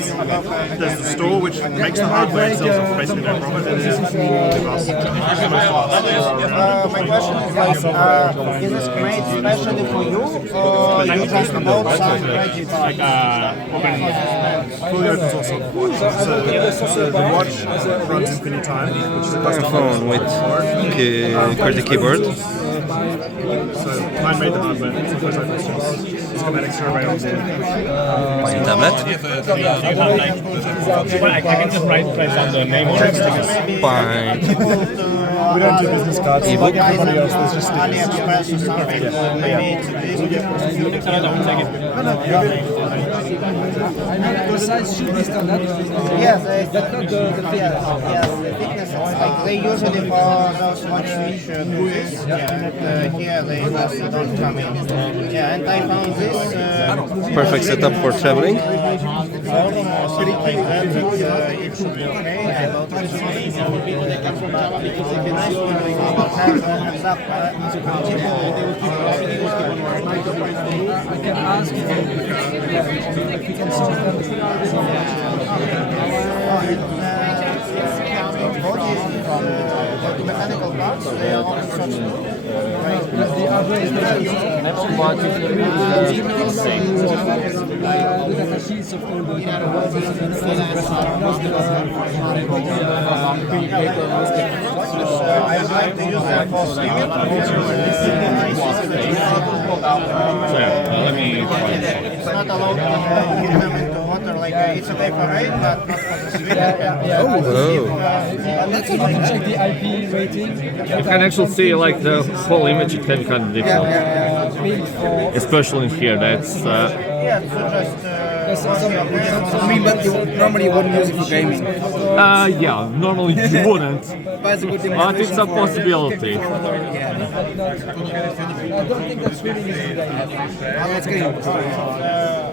there's the store which makes the hardware and sells it basically no profit, and then my question is like, is this made especially for you, or you just bought some gadgets? fully open source watch. So the watch runs infinite time, which is a custom PinePhone with Qwerty Keyboard. So Pine made the hardware. It's the first open source. Schematics are available. PineTab. I can just write down the name or Pine. We don't do business cards. Ebook. Everybody else, there's just AliExpress or something, maybe it's Besides should be standard. yes, That's not the yes, the thickness is like they usually for those watch which do this, and here they just don't come in. Yeah, and I found this Perfect setup for traveling. like that, it should be okay. I bought it but it would be nice to have heads up I can ask if we can solve that. bodies, the mechanical parts, they are open source too. The other is the data sheets of all the I'd like to use that for streaming. let me try it. It's not allowed to put them into water, like it's okay for rain, but not for the streaming. Let's check the IP rating. You can actually see like the whole image. It can be kind of different, especially in here. That's Yeah, so just I mean, but normally you wouldn't use it for gaming. yeah. Normally you wouldn't, But it's a good but it's a possibility. I don't think that's really easy. let's get